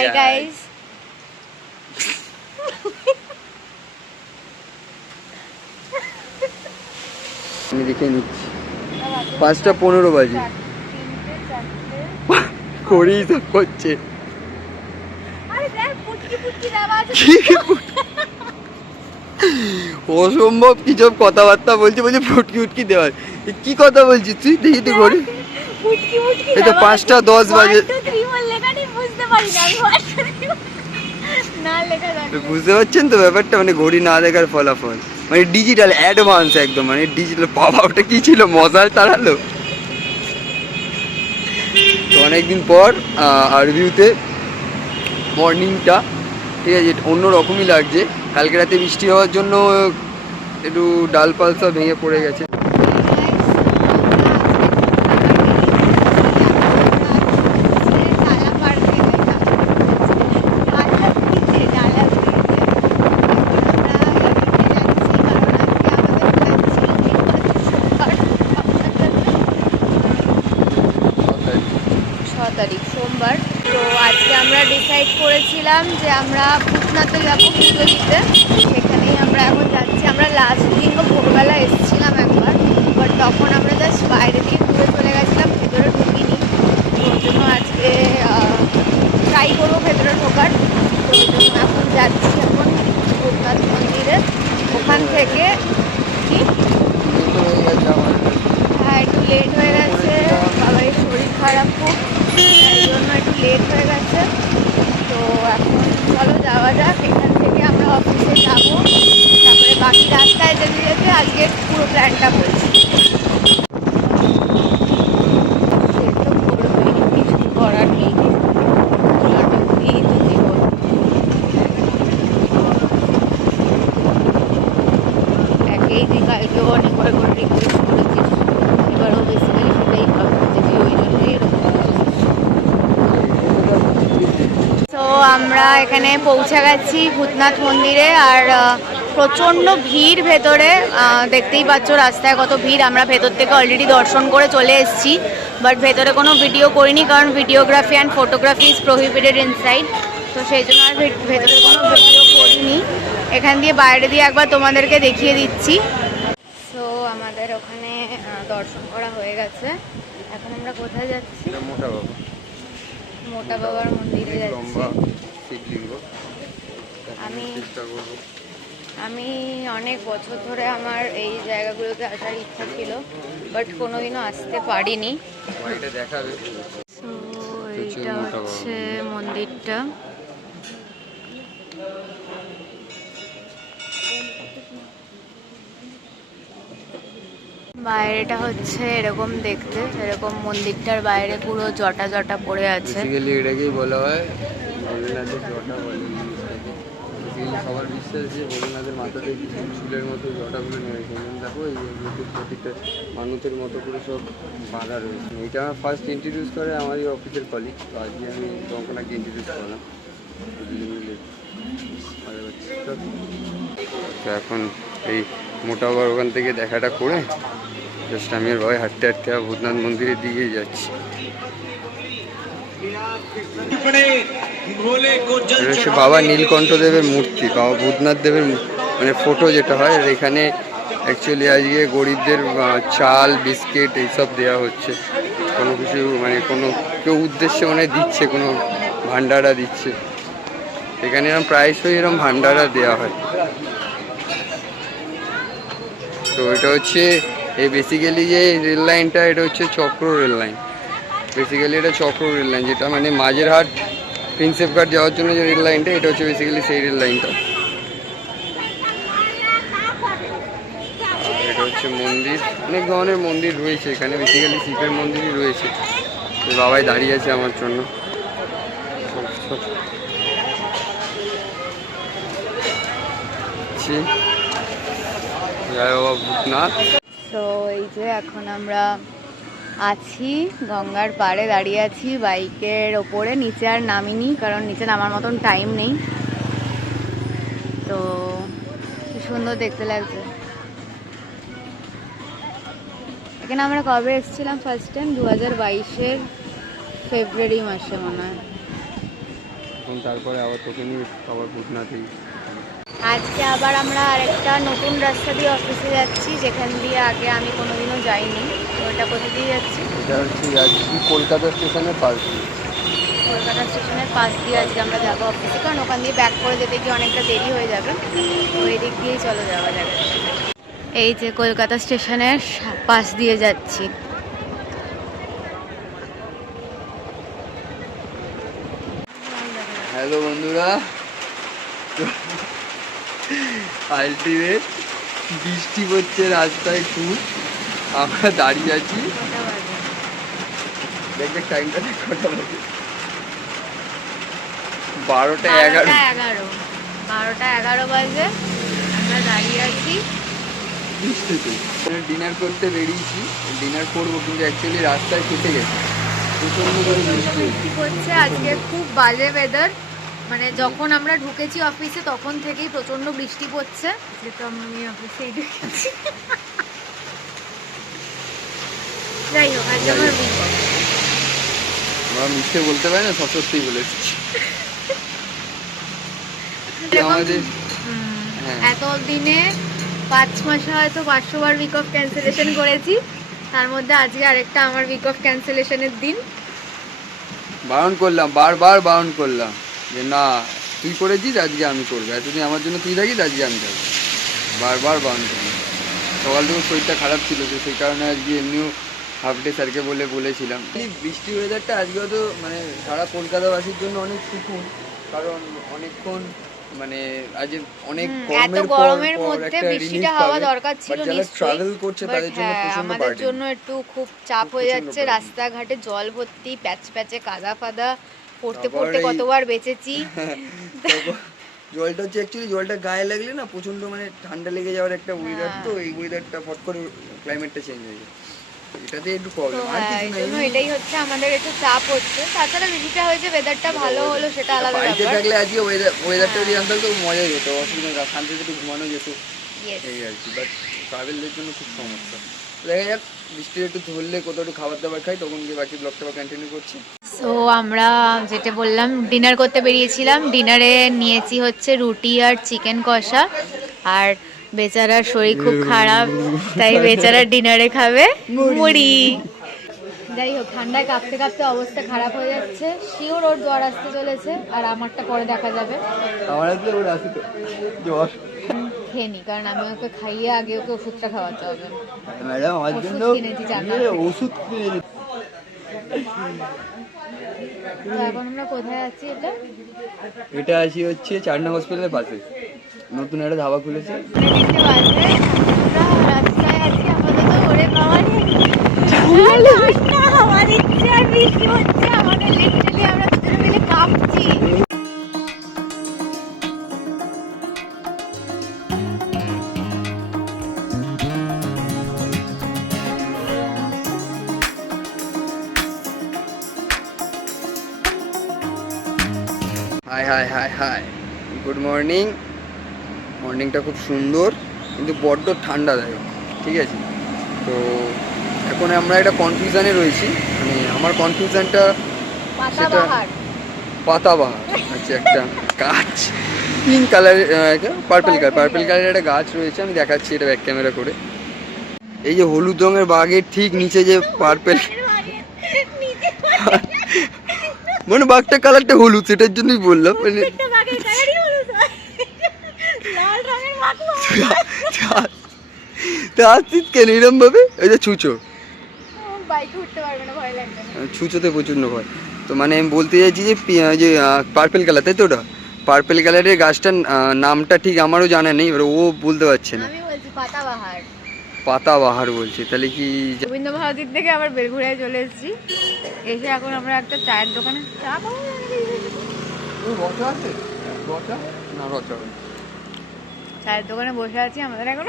Hi guys. আমি দেখে নিচ্ছি 5:15 বাজে করেই তো করছে। অসম্ভব কিছু কথাবার্তা বলছে, বলছে ফুটকি উটকি দেওয়ার। কি কথা বলছিস তুই? দেখি তুই ঘরে এই তো 5:10 বাজে। বুঝতে পারছেন তো ব্যাপারটা, মানে ঘড়ি না দেখার ফলাফল, মানে ডিজিটাল অ্যাডভান্স একদম, মানে ডিজিটাল। বাবা ওটা কি ছিল, মজার তাড়ালো। তো অনেকদিন পর আরভিউতে মর্নিংটা, ঠিক আছে, অন্যরকমই লাগছে। কালকে রাতে বৃষ্টি হওয়ার জন্য একটু ডালপাল সব ভেঙে পড়ে গেছে। সোমবার। তো আজকে আমরা ডিসাইড করেছিলাম যে আমরা ভূতনাথে যাবো পুজো দিতে। সেখানেই আমরা এখন যাচ্ছি। আমরা লাস্ট দিনও ভোরবেলা এসেছিলাম একবার, বাট তখন আমরা জাস্ট বাইরে দিয়ে ঘুরে চলে গেছিলাম, ভেতরে ঢুকিনি। তো ওই জন্য আজকে ট্রাই করবো ভেতরে ঢোকার। তো ওই জন্য এখন যাচ্ছি এখন ভূতনাথ মন্দিরে। ওখান থেকে কি হ্যাঁ একটু লেট হয়ে গেছে, বাবার শরীর খারাপ খুব, এই জন্য একটু লেট হয়ে গেছে। তো এখন চলো যাওয়া যাক। এখান থেকে আমরা অফিসে যাবো, তারপরে বাকি রাস্তায় যেতে যেতে আজকে পুরো প্ল্যানটা করছি। সে তো করবেই, কিছু করার নেই, একেই যে কালকেও অনেকবার করে রিকোয়েস্ট করেছিস, এবারও বেসিক্যালি সেটাই ভাবছি যে তুই ওই জন্যই তো আমরা এখানে পৌঁছে গেছি ভূতনাথ মন্দিরে। আর প্রচণ্ড ভিড় ভেতরে, দেখতেই পাচ্ছ রাস্তায় কত ভিড়। আমরা ভেতর থেকে অলরেডি দর্শন করে চলে এসেছি, বাট ভেতরে কোনো ভিডিও করিনি, কারণ videography and photography is prohibited inside. তো সেই জন্য আর ভেতরে কোনো ভিডিও করিনি। এখান দিয়ে বাইরে দিয়ে একবার তোমাদেরকে দেখিয়ে দিচ্ছি। তো আমাদের ওখানে দর্শন করা হয়ে গেছে। এখন আমরা কোথায় যাচ্ছি? মোটা বাবার মন্দিরে যাচ্ছি। আমি অনেক বছর ধরে আমার এই জায়গাগুলোতে আসার ইচ্ছা ছিল, বাট কোনোদিনও আসতে পারিনি। এইটা হচ্ছে মন্দিরটা। বাইরেটা হচ্ছে এরকম দেখতে, এরকম মন্দিরটার বাইরে পুরো জটা জটা পড়ে আছে। এটাকেই বলা হয় ভোলেনাথের জটা বলে। সবার বিশ্বাস যে ভোলেনাথের মাথাতে চুলের মতো জটাগুলো নেমেছে। দেখো এই প্রত্যেকটা মানুষের মতো করে সব বাঁধা রয়েছে। এটা আমার ফার্স্ট ইন্ট্রোডিউস করে আমারই অফিসের কলিগ। তো আজকে আমি তোমাকে ইন্ট্রোডিউস করলাম। তো এখন এই মোটা বাবার ওখান থেকে দেখাটা করে জাস্ট আমি আর ভাই হাঁটতে হাঁটতে ভূতনাথ মন্দিরের দিকেই যাচ্ছি। বাবা নীলকণ্ঠ দেবের মূর্তি, বাবা ভূতনাথ দেবের মানে ফটো যেটা হয়, এখানে অ্যাকচুয়ালি আজকে গরিবদের চাল বিস্কিট এইসব দেওয়া হচ্ছে। কোনো কিছু মানে কোনো কেউ উদ্দেশ্যে মানে দিচ্ছে, কোনো ভান্ডারা দিচ্ছে। এখানে এরকম প্রায়শই এরকম ভান্ডারা দেওয়া হয়। তো এটা হচ্ছে এই বেসিক্যালি যে রেল লাইনটা, এটা হচ্ছে চক্র রেল লাইন। বেসিক্যালি এটা চক্র রেল লাইন, যেটা মানে মাঝেরহাট প্রিন্সেপ ঘাট যাওয়ার জন্য যে রেল লাইনটা, এটা হচ্ছে বেসিক্যালি সেই রেল লাইনটা। আর এটা হচ্ছে মন্দির, অনেক ধরনের মন্দির রয়েছে এখানে, বেসিক্যালি শিবের মন্দিরই রয়েছে। বাবাই দাঁড়িয়ে আছে আমার জন্য। জয় বাবা ভূতনাথ। তো এই যে এখন আমরা আছি গঙ্গার পাড়ে দাঁড়িয়ে আছি বাইকের ওপরে, নিচে আর নামিনি কারণ নিচে নামার মতন টাইম নেই। তো কি সুন্দর দেখতে লাগছে। এখানে আমরা কবে এসেছিলাম ফার্স্ট টাইম? 2022-এর ফেব্রুয়ারি মাসে মনে হয়। এখন তারপরে আবার তোকে নিয়ে আবার ভূতনাথেই। আজকে আবার আমরা আরেকটা নতুন রাস্তা দিয়ে অফিসে যাচ্ছি, যেখান দিয়ে আগে আমি কোনোদিনও যাইনি। তো ওটা কোথা দিয়ে যাচ্ছি? এটা হচ্ছে যাচ্ছি কলকাতা স্টেশনের পাশ দিয়ে। কলকাতা স্টেশনের পাশ দিয়ে আজকে আমরা যাবো অফিসে, কারণ ওখান দিয়ে ব্যাক করে যেতে গিয়ে অনেকটা দেরি হয়ে যাবে। তো এই দিক দিয়েই চলো যাওয়া যাবে। এই যে কলকাতা স্টেশনের পাশ দিয়ে যাচ্ছি। হ্যালো বন্ধুরা, আলটিমেট বৃষ্টি পড়ছে রাস্তায় খুব, আমরা দাঁড়িয়ে আছি। দেখ টাইমটা কটা বাজে, 12:11। 12:11 বাজে, আমরা দাঁড়িয়ে আছি বৃষ্টিতে। ডিনার করতে বেরিয়েছি, ডিনার করবো, কিন্তু অ্যাকচুয়ালি রাস্তায় ফেটে গেছে, প্রচন্ড করে বৃষ্টি পড়ছে। আজকে খুব বাজে ওয়েদার, মানে যখন আমরা ঢুকেছি অফিসে তখন থেকেই প্রচন্ড বৃষ্টি পড়ছে। যেহেতু আমি অফিসেই ঢুকেছি, যাই হোক আজকে আমার weekend। আমরা মিথ্যে বলতে পারি না, সত্যিই বলেছি আমাদের। এত দিনে 5 মাসে হয়তো 500 বার উইক অফ ক্যান্সেলেশন করেছি, তার মধ্যে আজকে আরেকটা আমার উইক অফ ক্যান্সেলেশনের দিন। বারণ করলাম, বারবার বারণ করলাম যে না তুই করেছিস আজকে আমি করবো, এতদিন আমার জন্য তুই থাকিস আজকে আমি থাকবো, বারবার বারণ করলাম। সকাল থেকে শরীরটা খারাপ ছিল, তো সেই কারণে আজকে এমনিও হাফ ডে স্যারকে বলেছিলাম। এই বৃষ্টি ওয়েদারটা আজকে তো মানে সারা কলকাতাবাসীর জন্য অনেক সুখুন, কারণ অনেকক্ষণ মানে আজ অনেক গরমের মধ্যে বৃষ্টিটা হওয়া দরকার ছিল নিশ্চয়ই। ট্রাভেল করছে তাদের জন্য প্রচন্ড আমাদের বার্ডেন, জন্য একটু খুব চাপ হয়ে যাচ্ছে। রাস্তাঘাটে জল ভর্তি, প্যাচ প্যাচে কাদা ফাদা, পড়তে পড়তে কতবার বেঁচেছি। জলটা হচ্ছে অ্যাকচুয়ালি জলটা গায়ে লাগলে না প্রচন্ড মানে ঠান্ডা লেগে যাওয়ার একটা ওয়েদার, তো এই ওয়েদারটা ফট করে ক্লাইমেটটা চেঞ্জ হয়ে যায়, এটাতে একটু প্রবলেম। আর কিছু না, এটাই হচ্ছে আমাদের একটু চাপ হচ্ছে। তাছাড়া বৃষ্টিটা হয়েছে, ওয়েদারটা ভালো হলো, সেটা আলাদা বাড়িতে ব্যাপার। থাকলে আজকে ওয়েদারটা যদি জানতাম তো মজাই হতো, অসুবিধা নেই, শান্তিতে একটু ঘুমানো যেত এই আর কি। বাট ট্রাভেলের জন্য খুব সমস্যা। দেখা যাক বৃষ্টি একটু ধরলে কোথাও একটু খাবার দাবার খাই, তখন গিয়ে বাকি ব্লগটা কন্টিনিউ করছি। সো আমরা যেটা বললাম, ডিনার করতে বেরিয়েছিলাম। ডিনারে নিয়েছি হচ্ছে রুটি আর চিকেন কষা, আর বেচারার শরীর খুব খারাপ, তাই বেচারা ডিনারে খাবে মুড়ি। যাই হোক, ঠান্ডায় কাঁপতে কাঁপতে অবস্থা খারাপ হয়ে যাচ্ছে। শিওর ওর জ্বর আসতে চলেছে, আর আমারটা পরে দেখা যাবে। আমার আসলে ওর আসে তো জ্বর, খেয়ে নি, কারণ আমি ওকে খাইয়ে আগে ওকে ওষুধটা খাওয়াতে হবে। ম্যাডাম আমার জন্য ওষুধ কিনে। তো এখন আমরা কোথায় আছি? এটা আছি হচ্ছে চারনা হসপিটালের পাশে, নতুন একটা ধাবা খুলেছে। রাস্তায় আছি আপাতত। ওরে বাবা রে, হাওয়া দিচ্ছে আর বৃষ্টি হচ্ছে, আমাদের লিটারালি আমরা দুজনে মিলে কাঁপছি। Hi hi hi hi, good morning. মর্নিংটা খুব সুন্দর, কিন্তু বড্ড ঠান্ডাদায়ক, ঠিক আছে। তো এখন আমরা একটা কনফিউশনে রয়েছি, মানে আমার কনফিউশনটা সেটা পাতাবাহার আচ্ছা, একটা গাছ পিঙ্ক কালারের, পার্পেল কালারের একটা গাছ রয়েছে, আমি দেখাচ্ছি এটা ব্যাক ক্যামেরা করে। এই যে হলুদ রঙের বাগের ঠিক নিচে যে পার্পেল, মানে বাঘটা কালারটা হলুদ, সেটার জন্যই বললাম। মানে কেন এরম ভাবে? ওই যে ছুঁচো, ছুঁচোতে প্রচন্ড ভয়। তো মানে আমি বলতে চাইছি যে পার্পেল কালার, তাই তো? ওটা পার্পেল কালারের গাছটার নামটা ঠিক আমারও জানা নেই, এবার ও বলতে পারছে না। পাতাবাহার বলছে, তাহলে কি? রবীন্দ্র ভারতীর থেকে আবার বেলঘুরিয়ায় চলে এসেছি। এসে এখন আমরা একটা চায়ের দোকানে চা খাবো। চায়ের দোকানে বসে আছি, আমাদের এখন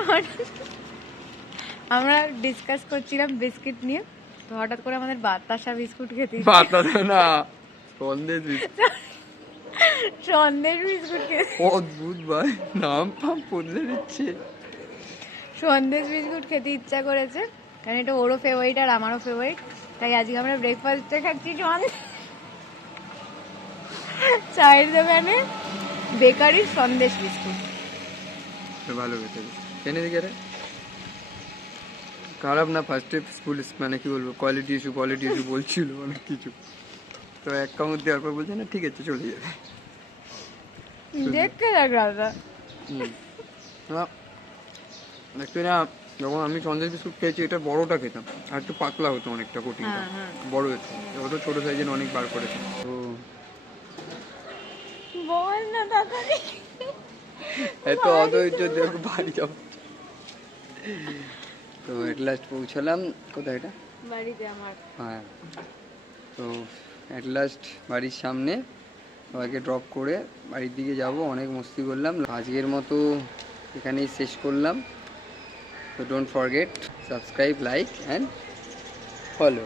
আমরা ডিসকাস করছিলাম বিস্কিট নিয়ে, তো হঠাৎ করে আমাদের বাতাসা বিস্কুট খেতে, না সন্দেশ বিস্কুট খেতে অদ্ভুত ভাই, নাম ফাম বদলে দিচ্ছে। সন্দেশ বিস্কুট খেতে ইচ্ছা করেছে, কারণ এটা ওরও ফেভারিট আর আমারও ফেভারিট, তাই আজকে আমরা ব্রেকফাস্টে খাচ্ছি চায়ের দোকানে বেকারির সন্দেশ বিস্কুট। ভালো খেতে এনে দিকে রে খারাপ না, ফার্স্টে স্কুল মানে কি বলবো কোয়ালিটি ইস্যু বলছিল অনেক কিছু, তো এক কামড় দেওয়ার পর বলছে না ঠিক আছে চলে যাবে। দেখতে লাগলো দেখতে না, যখন আমি সন্দেশ বিস্কুট খেয়েছি এটা বড়টা খেতাম, আর একটু পাতলা হতো অনেকটা, কোটিংটা বড় হতো, ওটা ছোট সাইজের অনেক বার করেছে। তো বল না তাড়াতাড়ি, এত অধৈর্য দেখো বাড়ি যাবো। তো এট লাস্ট পৌঁছালাম কোথায় এটা, বাড়িতে আমার। হ্যাঁ, তো অ্যাট লাস্ট বাড়ির সামনে সবাইকে ড্রপ করে বাড়ির দিকে যাব। অনেক মস্তি করলাম, আজকের মতো এখানেই শেষ করলাম। তো don't forget subscribe, like and follow.